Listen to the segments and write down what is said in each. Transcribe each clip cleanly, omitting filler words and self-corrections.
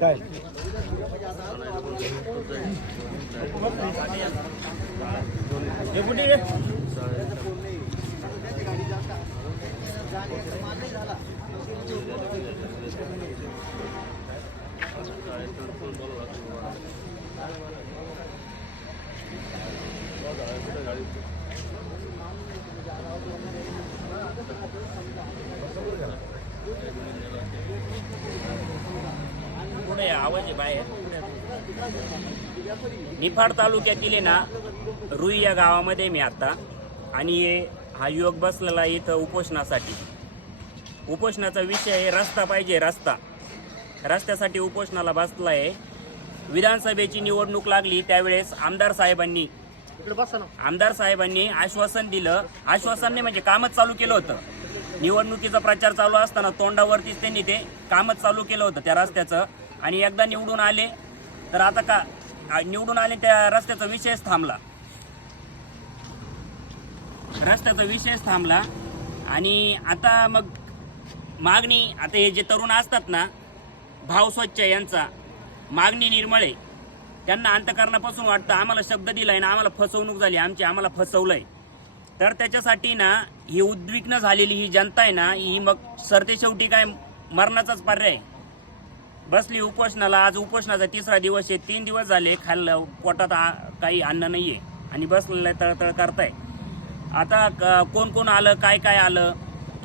काय पुढे आवाज आहे बाहेर. निफाड तालुक्यातील ना रुई या गावामध्ये मी आता, आणि हा युवक बसलेला इथं उपोषणासाठी. उपोषणाचा विषय आहे रस्ता पाहिजे. रस्त्यासाठी उपोषणाला बसला आहे. विधानसभेची निवडणूक लागली त्यावेळेस आमदार साहेबांनी आश्वासन दिलं. आश्वासनने म्हणजे कामच चालू केलं होतं. निवडणुकीचा प्रचार चालू असताना तोंडावरतीच त्यांनी ते कामच चालू केलं होतं त्या रस्त्याचं. आणि एकदा निवडून आले तर आता निवडून आले त्या रस्त्याचा विषयच थांबला. आणि आता मग मागणी, आता हे जे तरुण असतात ना, भाव स्वच्छ यांचा मागणी निर्मळे, त्यांना अंतकरणापासून वाटतं आम्हाला शब्द दिलाय ना, आम्हाला फसवणूक झाली, आम्हाला फसवलंय. तर त्याच्यासाठी ना ही उद्विग्न झालेली ही जनता आहे ना, ही मग सरते शेवटी काय मरणाचाच पर्याय बसली उपोषणाला. आज उपोषणाचा 3रा दिवस आहे. 3 दिवस झाले खाल्लं, पोटात काही अन्न नाहीये आणि बसलेलं तळतळ करताय. आता कोण कोण आलं, काय आलं,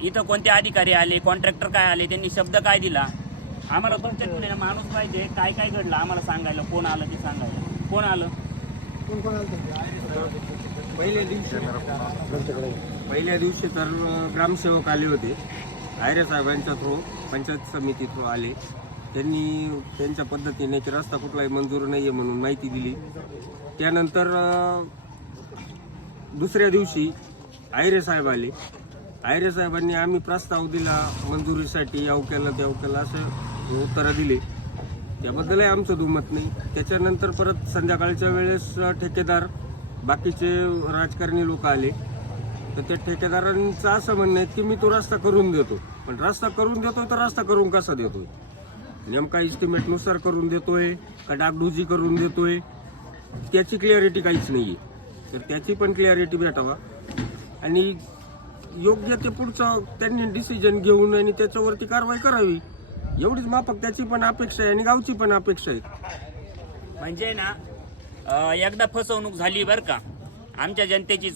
इथं कोणते अधिकारी आले, कॉन्ट्रॅक्टर काय आले, त्यांनी शब्द काय दिला, आम्हाला तुमच्याकडे माणूस पाहिजे. काय घडलं आम्हाला सांगायला, कोण आलं ते सांगायला. कोण आलं? पहिल्या दिवशी तर ग्रामसेवक आले होते. आयरे साहेबांच्या थ्रू, पंचायत समिती थ्रू आले. त्यांनी त्यांच्या पद्धतीने की रस्ता कुठलाही मंजूर नाही आहे म्हणून माहिती दिली. त्यानंतर दुसऱ्या दिवशी आयरे साहेब आले. आयरे साहेबांनी आम्ही प्रस्ताव दिला मंजुरीसाठी, याव केलं असं उत्तरं दिले. त्याबद्दलही आमचं दुमत नाही. त्याच्यानंतर परत संध्याकाळच्या वेळेस ठेकेदार, बाकीचे राजकारणी लोक आले. तर त्या ठेकेदारांचं असं म्हणणं आहे की मी तो रस्ता करून देतो. पण रस्ता करून देतो तर रस्ता करून कसा देतोय, नेमका इस्टिमेटनुसार करून देतोय का डागडुजी करून देतोय, त्याची क्लॅरिटी काहीच नाही आहे. तर त्याची पण क्लॅरिटी भेटावा आणि योग्य ते पुढचं त्यांनी डिसिजन घेऊन आणि त्याच्यावरती कारवाई करावी, एवढीच माफक त्याची पण अपेक्षा आहे आणि गावची पण अपेक्षा आहे. म्हणजे ना एकदा फसवणूक झाली बरं का आमच्या जनतेची.